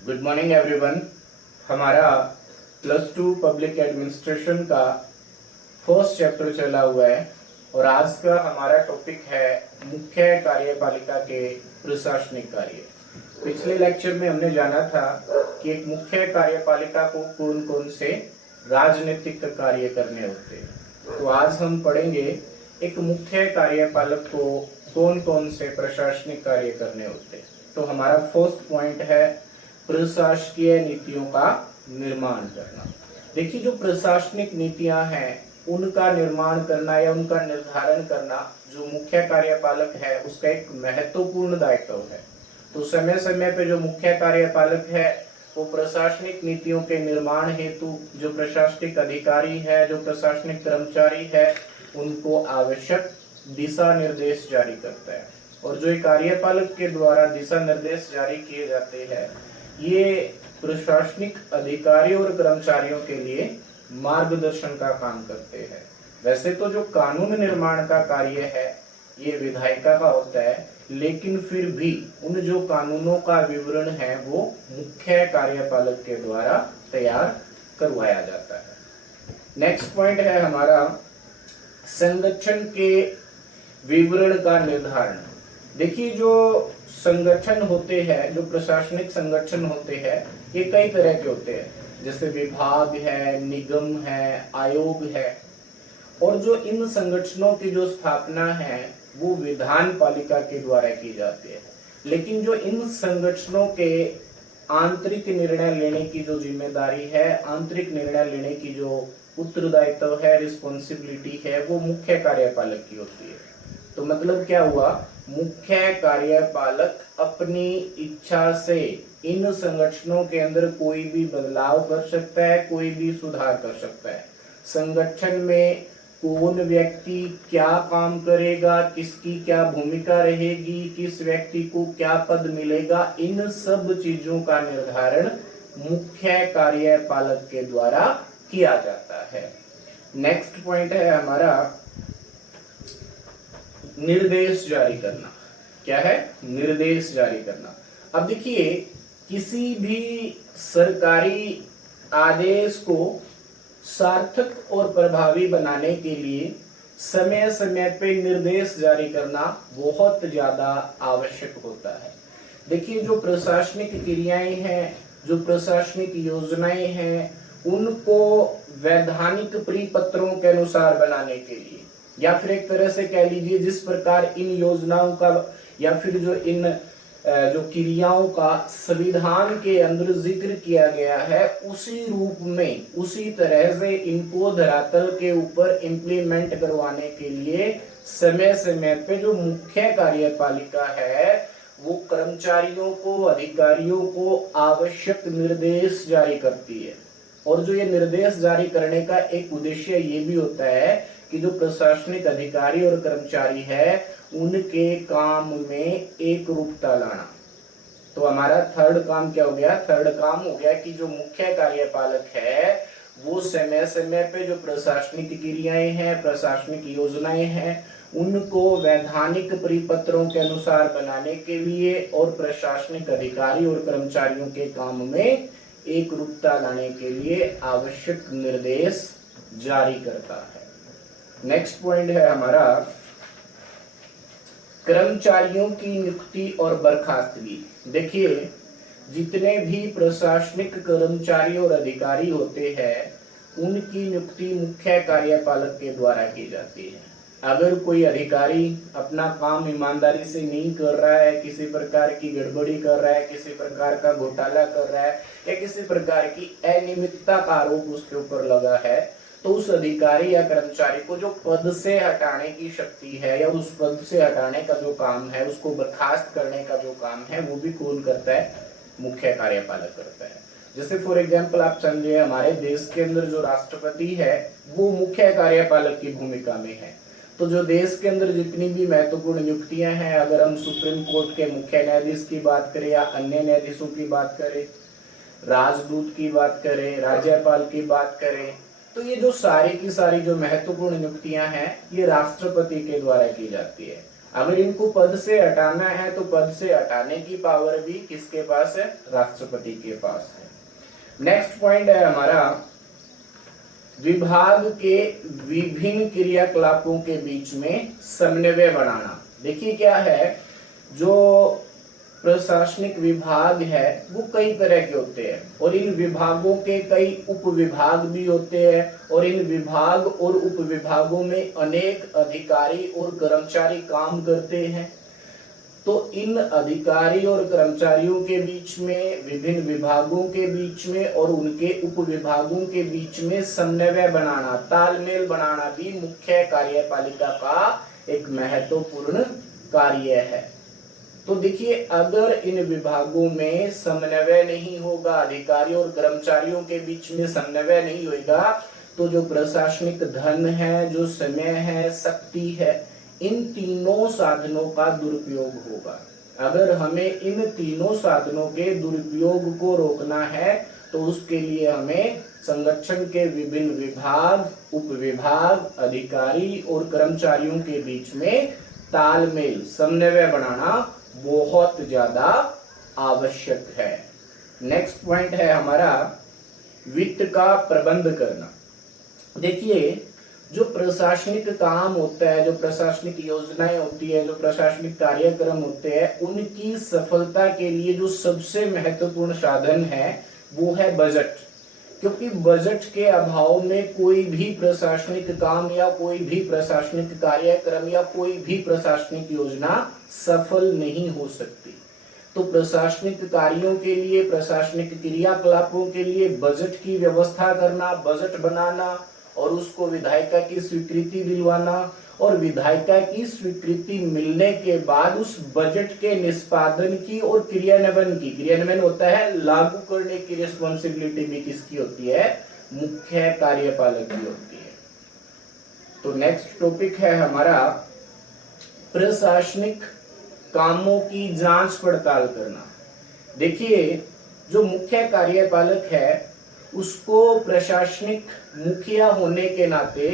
Good morning everyone. हमारा +2 public administration का first chapter चला हुआ है और आज का हमारा टॉपिक है मुख्य कार्यपालिका के प्रशासनिक कार्य। पिछले लेक्चर में हमने जाना था कि एक मुख्य कार्यपालिका को कौन कौन से राजनीतिक कार्य करने होते हैं। तो आज हम पढ़ेंगे एक मुख्य कार्यपालक को कौन कौन से प्रशासनिक कार्य करने होते हैं। तो हमारा फर्स्ट पॉइंट है प्रशासकीय नीतियों का निर्माण करना। देखिए, जो प्रशासनिक नीतियां हैं उनका निर्माण करना या उनका निर्धारण करना जो मुख्य कार्यपालक है उसका एक महत्वपूर्ण दायित्व है। तो समय समय पे जो मुख्य कार्यपालक है वो प्रशासनिक नीतियों के निर्माण हेतु जो प्रशासनिक अधिकारी है, जो प्रशासनिक कर्मचारी है, उनको आवश्यक दिशा निर्देश जारी करता है। और जो कार्यपालक के द्वारा दिशा निर्देश जारी किए जाते हैं ये प्रशासनिक अधिकारियों और कर्मचारियों के लिए मार्गदर्शन का काम करते हैं। वैसे तो जो कानून निर्माण का कार्य है ये विधायिका का होता है, लेकिन फिर भी उन जो कानूनों का विवरण है वो मुख्य कार्यपालक के द्वारा तैयार करवाया जाता है। नेक्स्ट पॉइंट है हमारा संगठन के विवरण का निर्धारण। देखिए, जो संगठन होते हैं, जो प्रशासनिक संगठन होते हैं, ये कई तरह के होते हैं, जैसे विभाग है, निगम है, आयोग है। और जो इन संगठनों की जो स्थापना है वो विधान पालिका के द्वारा की जाती है। लेकिन जो इन संगठनों के आंतरिक निर्णय लेने की जो जिम्मेदारी है, आंतरिक निर्णय लेने की जो उत्तरदायित्व है, रिस्पॉन्सिबिलिटी है, वो मुख्य कार्यपालक की होती है। तो मतलब क्या हुआ, मुख्य कार्यपालक अपनी इच्छा से इन संगठनों के अंदर कोई भी बदलाव कर सकता है, कोई भी सुधार कर सकता है। संगठन में कौन व्यक्ति क्या काम करेगा, किसकी क्या भूमिका रहेगी, किस व्यक्ति को क्या पद मिलेगा, इन सब चीजों का निर्धारण मुख्य कार्यपालक के द्वारा किया जाता है। नेक्स्ट पॉइंट है हमारा निर्देश जारी करना। क्या है? निर्देश जारी करना। अब देखिए, किसी भी सरकारी आदेश को सार्थक और प्रभावी बनाने के लिए समय समय पे निर्देश जारी करना बहुत ज्यादा आवश्यक होता है। देखिए, जो प्रशासनिक क्रियाएं हैं, जो प्रशासनिक योजनाएं हैं, उनको वैधानिक परिपत्रों के अनुसार बनाने के लिए या फिर एक तरह से कह लीजिए जिस प्रकार इन योजनाओं का या फिर जो इन जो क्रियाओं का संविधान के अंदर जिक्र किया गया है उसी रूप में, उसी तरह से इनको धरातल के ऊपर इम्प्लीमेंट करवाने के लिए समय समय पे जो मुख्य कार्यपालिका है वो कर्मचारियों को, अधिकारियों को आवश्यक निर्देश जारी करती है। और जो ये निर्देश जारी करने का एक उद्देश्य ये भी होता है कि जो प्रशासनिक अधिकारी और कर्मचारी है उनके काम में एक रूपता लाना। तो हमारा थर्ड काम क्या हो गया? थर्ड काम हो गया कि जो मुख्य कार्यपालक है वो समय समय पे जो प्रशासनिक क्रियाएं हैं, प्रशासनिक योजनाएं हैं, उनको वैधानिक परिपत्रों के अनुसार बनाने के लिए और प्रशासनिक अधिकारी और कर्मचारियों के काम में एक रूपता लाने के लिए आवश्यक निर्देश जारी करता है। नेक्स्ट पॉइंट है हमारा कर्मचारियों की नियुक्ति और बर्खास्तगी। देखिए, जितने भी प्रशासनिक कर्मचारी और अधिकारी होते हैं उनकी नियुक्ति मुख्य कार्यपालक के द्वारा की जाती है। अगर कोई अधिकारी अपना काम ईमानदारी से नहीं कर रहा है, किसी प्रकार की गड़बड़ी कर रहा है, किसी प्रकार का घोटाला कर रहा है या किसी प्रकार की अनियमितता का आरोप उसके ऊपर लगा है, तो उस अधिकारी या कर्मचारी को जो पद से हटाने की शक्ति है या उस पद से हटाने का जो काम है, उसको बर्खास्त करने का जो काम है, वो भी कौन करता है? मुख्य कार्यपालक करता है। जैसे फॉर एग्जाम्पल आप समझे, हमारे देश के अंदर जो राष्ट्रपति है वो मुख्य कार्यपालक की भूमिका में है। तो जो देश के अंदर जितनी भी महत्वपूर्ण नियुक्तियां हैं, अगर हम सुप्रीम कोर्ट के मुख्य न्यायाधीश की बात करें या अन्य न्यायाधीशों की बात करें, राजदूत की बात करें, राज्यपाल की बात करें, तो ये जो सारी की सारी जो महत्वपूर्ण नियुक्तियां हैं ये राष्ट्रपति के द्वारा की जाती है। अगर इनको पद से हटाना है तो पद से हटाने की पावर भी किसके पास है? राष्ट्रपति के पास है। नेक्स्ट पॉइंट है हमारा विभाग के विभिन्न क्रियाकलापों के बीच में समन्वय बनाना। देखिए क्या है, जो प्रशासनिक विभाग है वो कई तरह के होते हैं और इन विभागों के कई उप विभाग भी होते हैं और इन विभाग और उप विभागों में अनेक अधिकारी और कर्मचारी काम करते हैं। तो इन अधिकारी और कर्मचारियों के बीच में, विभिन्न विभागों के बीच में और उनके उप विभागों के बीच में समन्वय बनाना, तालमेल बनाना भी मुख्य कार्यपालिका का एक महत्वपूर्ण कार्य है। तो देखिए, अगर इन विभागों में समन्वय नहीं होगा, अधिकारियों और कर्मचारियों के बीच में समन्वय नहीं होगा, तो जो प्रशासनिक धन है, जो समय है, शक्ति है, इन तीनों साधनों का दुरुपयोग होगा। अगर हमें इन तीनों साधनों के दुरुपयोग को रोकना है तो उसके लिए हमें संगठन के विभिन्न विभाग, उप विभाग, अधिकारी और कर्मचारियों के बीच में तालमेल, समन्वय बनाना बहुत ज्यादा आवश्यक है। नेक्स्ट पॉइंट है हमारा वित्त का प्रबंध करना। देखिए, जो प्रशासनिक काम होता है, जो प्रशासनिक योजनाएं होती है, जो प्रशासनिक कार्यक्रम होते हैं, उनकी सफलता के लिए जो सबसे महत्वपूर्ण साधन है वो है बजट। क्योंकि बजट के अभाव में कोई भी प्रशासनिक काम या कोई भी प्रशासनिक कार्यक्रम या कोई भी प्रशासनिक योजना सफल नहीं हो सकती। तो प्रशासनिक कार्यों के लिए, प्रशासनिक क्रियाकलापों के लिए बजट की व्यवस्था करना, बजट बनाना और उसको विधायिका की स्वीकृति दिलवाना और विधायिका की स्वीकृति मिलने के बाद उस बजट के निष्पादन की और क्रियान्वयन होता है, लागू करने की रिस्पॉन्सिबिलिटी भी किसकी होती है? मुख्य कार्यपालक की होती है। तो नेक्स्ट टॉपिक है हमारा प्रशासनिक कामों की जांच पड़ताल करना। देखिए, जो मुख्य कार्यपालक है उसको प्रशासनिक मुखिया होने के नाते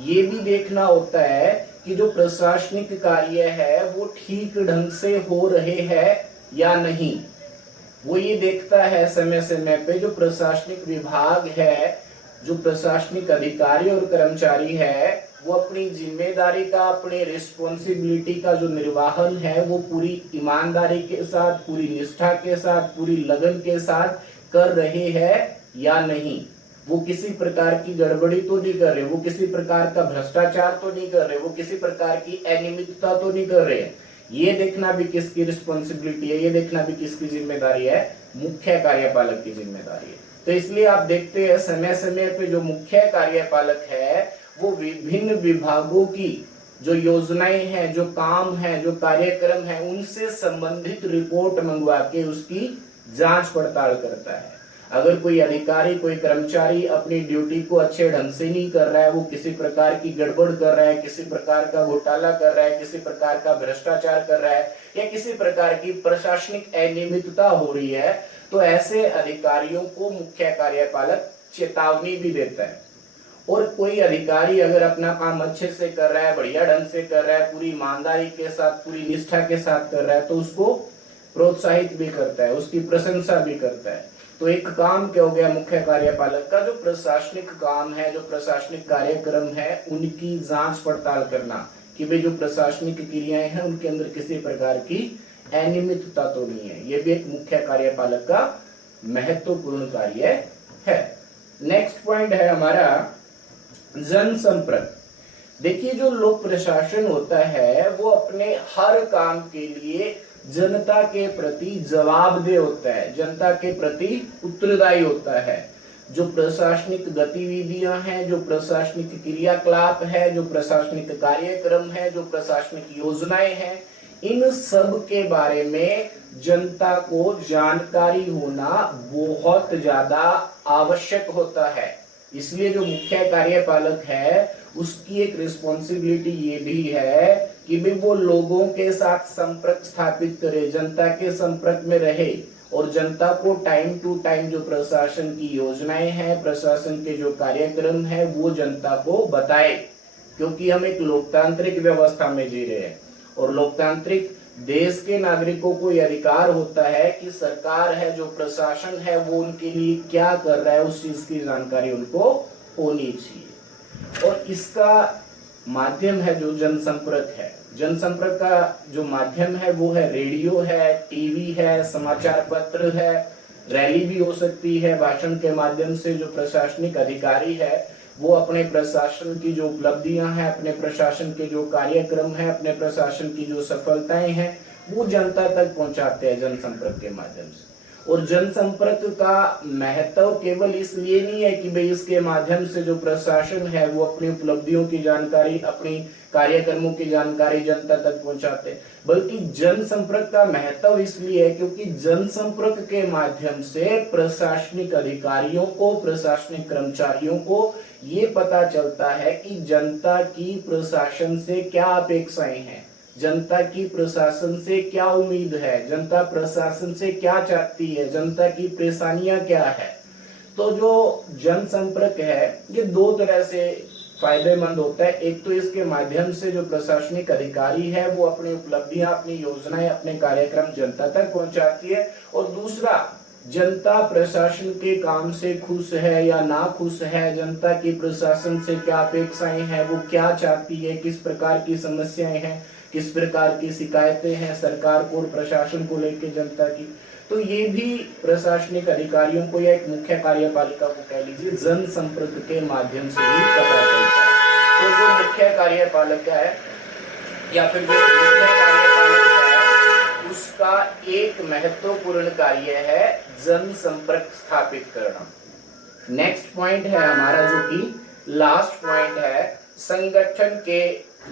ये भी देखना होता है कि जो प्रशासनिक कार्य है वो ठीक ढंग से हो रहे हैं या नहीं। वो ये देखता है समय समय पे जो प्रशासनिक विभाग है, जो प्रशासनिक अधिकारी और कर्मचारी है, वो अपनी जिम्मेदारी का, अपने रिस्पॉन्सिबिलिटी का जो निर्वाहन है वो पूरी ईमानदारी के साथ, पूरी निष्ठा के साथ, पूरी लगन के साथ कर रहे हैं या नहीं। वो किसी प्रकार की गड़बड़ी तो नहीं कर रहे, वो किसी प्रकार का भ्रष्टाचार तो नहीं कर रहे, वो किसी प्रकार की अनियमितता तो नहीं कर रहे। ये देखना भी किसकी रिस्पॉन्सिबिलिटी है, ये देखना भी किसकी जिम्मेदारी है? मुख्य कार्यपालक की जिम्मेदारी है। तो इसलिए आप देखते हैं समय समय पे जो मुख्य कार्यपालक है वो विभिन्न विभागों की जो योजनाएं हैं, जो काम है, जो कार्यक्रम है, उनसे संबंधित रिपोर्ट मंगवा के उसकी जांच पड़ताल करता है। अगर कोई अधिकारी, कोई कर्मचारी अपनी ड्यूटी को अच्छे ढंग से नहीं कर रहा है, वो किसी प्रकार की गड़बड़ कर रहा है, किसी प्रकार का घोटाला कर रहा है, किसी प्रकार का भ्रष्टाचार कर रहा है या किसी प्रकार की प्रशासनिक अनियमितता हो रही है, तो ऐसे अधिकारियों को मुख्य कार्यपालक चेतावनी भी देता है। और कोई अधिकारी अगर अपना काम अच्छे से कर रहा है, बढ़िया ढंग से कर रहा है, पूरी ईमानदारी के साथ, पूरी निष्ठा के साथ कर रहा है, तो उसको प्रोत्साहित भी करता है, उसकी प्रशंसा भी करता है। तो एक काम क्या हो गया मुख्य कार्यपालक का? जो प्रशासनिक काम है, जो प्रशासनिक कार्यक्रम है, उनकी जांच पड़ताल करना कि भाई जो प्रशासनिक क्रियाएं हैं उनके अंदर किसी प्रकार की अनियमितता तो नहीं है। ये भी एक मुख्य कार्यपालक का महत्वपूर्ण कार्य है। नेक्स्ट पॉइंट है हमारा जनसंपर्क। देखिए, जो लोक प्रशासन होता है वो अपने हर काम के लिए जनता के प्रति जवाबदेह होता है, जनता के प्रति उत्तरदायी होता है। जो प्रशासनिक गतिविधियां हैं, जो प्रशासनिक क्रियाकलाप है, जो प्रशासनिक कार्यक्रम है, जो प्रशासनिक योजनाएं हैं, इन सब के बारे में जनता को जानकारी होना बहुत ज्यादा आवश्यक होता है। इसलिए जो मुख्य कार्यपालक है उसकी एक रिस्पॉन्सिबिलिटी ये भी है कि भी वो लोगों के साथ संपर्क स्थापित करे, जनता के संपर्क में रहे और जनता को टाइम टू टाइम जो प्रशासन की योजनाएं हैं, प्रशासन के जो कार्यक्रम है, वो जनता को बताए। क्योंकि हम एक लोकतांत्रिक व्यवस्था में जी रहे हैं और लोकतांत्रिक देश के नागरिकों को यह अधिकार होता है कि सरकार है, जो प्रशासन है, वो उनके लिए क्या कर रहा है उस चीज की जानकारी उनको होनी चाहिए। और इसका माध्यम है जो जनसंपर्क है। जनसंपर्क का जो माध्यम है वो है रेडियो है, टीवी है, समाचार पत्र है, रैली भी हो सकती है। भाषण के माध्यम से जो प्रशासनिक अधिकारी है वो अपने प्रशासन की जो उपलब्धियां हैं, अपने प्रशासन के जो कार्यक्रम है, अपने प्रशासन की जो सफलताएं हैं, वो जनता तक पहुंचाते हैं जनसंपर्क के माध्यम से। और जनसंपर्क का महत्व केवल इसलिए नहीं है कि भाई इसके माध्यम से जो प्रशासन है वो अपनी उपलब्धियों की जानकारी, अपनी कार्यक्रमों की जानकारी जनता तक पहुंचाते, बल्कि जनसंपर्क का महत्व इसलिए है क्योंकि जनसंपर्क के माध्यम से प्रशासनिक अधिकारियों को, प्रशासनिक कर्मचारियों को ये पता चलता है कि जनता की प्रशासन से क्या अपेक्षाएं हैं, जनता की प्रशासन से क्या उम्मीद है, जनता प्रशासन से क्या चाहती है, जनता की परेशानियां क्या है। तो जो जनसंपर्क है ये दो तरह से फायदेमंद होता है। एक तो इसके माध्यम से जो प्रशासनिक अधिकारी है वो अपनी उपलब्धियां, अपनी योजनाएं, अपने कार्यक्रम जनता तक पहुंचाती है, और दूसरा जनता प्रशासन के काम से खुश है या ना खुश है, जनता की प्रशासन से क्या अपेक्षाएं हैं, वो क्या चाहती है, किस प्रकार की समस्याएं हैं, किस प्रकार की शिकायतें हैं सरकार को और प्रशासन को लेकर जनता की, तो ये भी प्रशासनिक अधिकारियों को या एक मुख्य कार्यपालिका को कह लीजिए जनसंपर्क के माध्यम से ही पता चलता है। तो जो मुख्य कार्यपालक है या फिर जो मुख्य कार्यपालक है उसका एक महत्वपूर्ण कार्य है जनसंपर्क स्थापित करना। नेक्स्ट पॉइंट है हमारा जो कि लास्ट पॉइंट है, संगठन के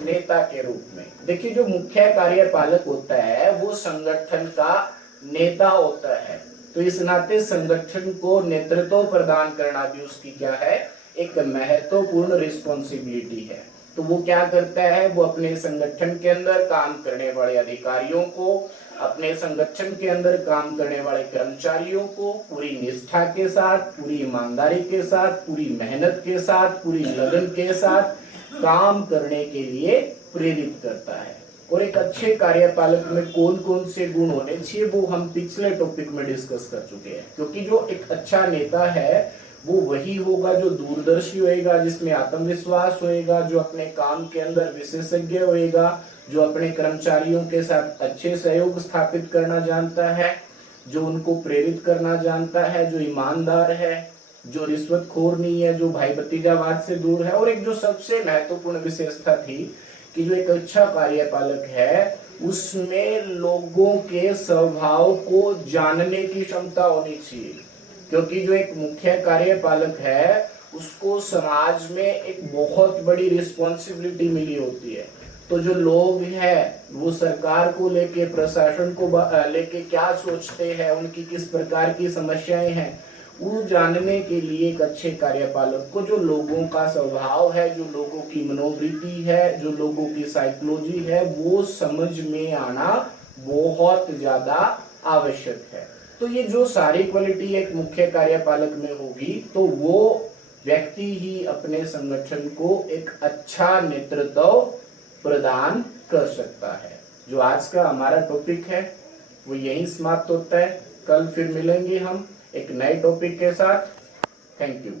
नेता के रूप में। देखिए जो मुख्य कार्यपालक होता है वो संगठन का नेता होता है, तो इस नाते संगठन को नेतृत्व प्रदान करना भी उसकी क्या है, एक महत्वपूर्ण रिस्पॉन्सिबिलिटी है। तो वो क्या करता है, वो अपने संगठन के अंदर काम करने वाले अधिकारियों को, अपने संगठन के अंदर काम करने वाले कर्मचारियों को पूरी निष्ठा के साथ, पूरी ईमानदारी के साथ, पूरी मेहनत के साथ, पूरी लगन के साथ काम करने के लिए प्रेरित करता है। और एक अच्छे कार्यपालक में कौन कौन से गुण होने चाहिए वो हम पिछले टॉपिक में डिस्कस कर चुके हैं। क्योंकि जो एक अच्छा नेता है वो वही होगा जो दूरदर्शी होएगा, जिसमें आत्मविश्वास होएगा, जो अपने काम के अंदर विशेषज्ञ होएगा, जो अपने कर्मचारियों के साथ अच्छे सहयोग स्थापित करना जानता है, जो उनको प्रेरित करना जानता है, जो ईमानदार है, जो रिश्वतखोर नहीं है, जो भाई भतीजावाद से दूर है। और एक जो सबसे महत्वपूर्ण विशेषता थी कि जो एक अच्छा कार्यपालक है उसमें लोगों के स्वभाव को जानने की क्षमता होनी चाहिए। क्योंकि जो एक मुख्य कार्यपालक है उसको समाज में एक बहुत बड़ी रिस्पॉन्सिबिलिटी मिली होती है। तो जो लोग हैं वो सरकार को लेके, प्रशासन को लेके क्या सोचते हैं, उनकी किस प्रकार की समस्याएं हैं, वो जानने के लिए एक अच्छे कार्यपालक को जो लोगों का स्वभाव है, जो लोगों की मनोवृत्ति है, जो लोगों की साइकोलॉजी है, वो समझ में आना बहुत ज्यादा आवश्यक है। तो ये जो सारी क्वालिटी एक मुख्य कार्यपालक में होगी तो वो व्यक्ति ही अपने संगठन को एक अच्छा नेतृत्व प्रदान कर सकता है। जो आज का हमारा टॉपिक है वो यही समाप्त होता है। कल फिर मिलेंगे हम एक नए टॉपिक के साथ। Thank you.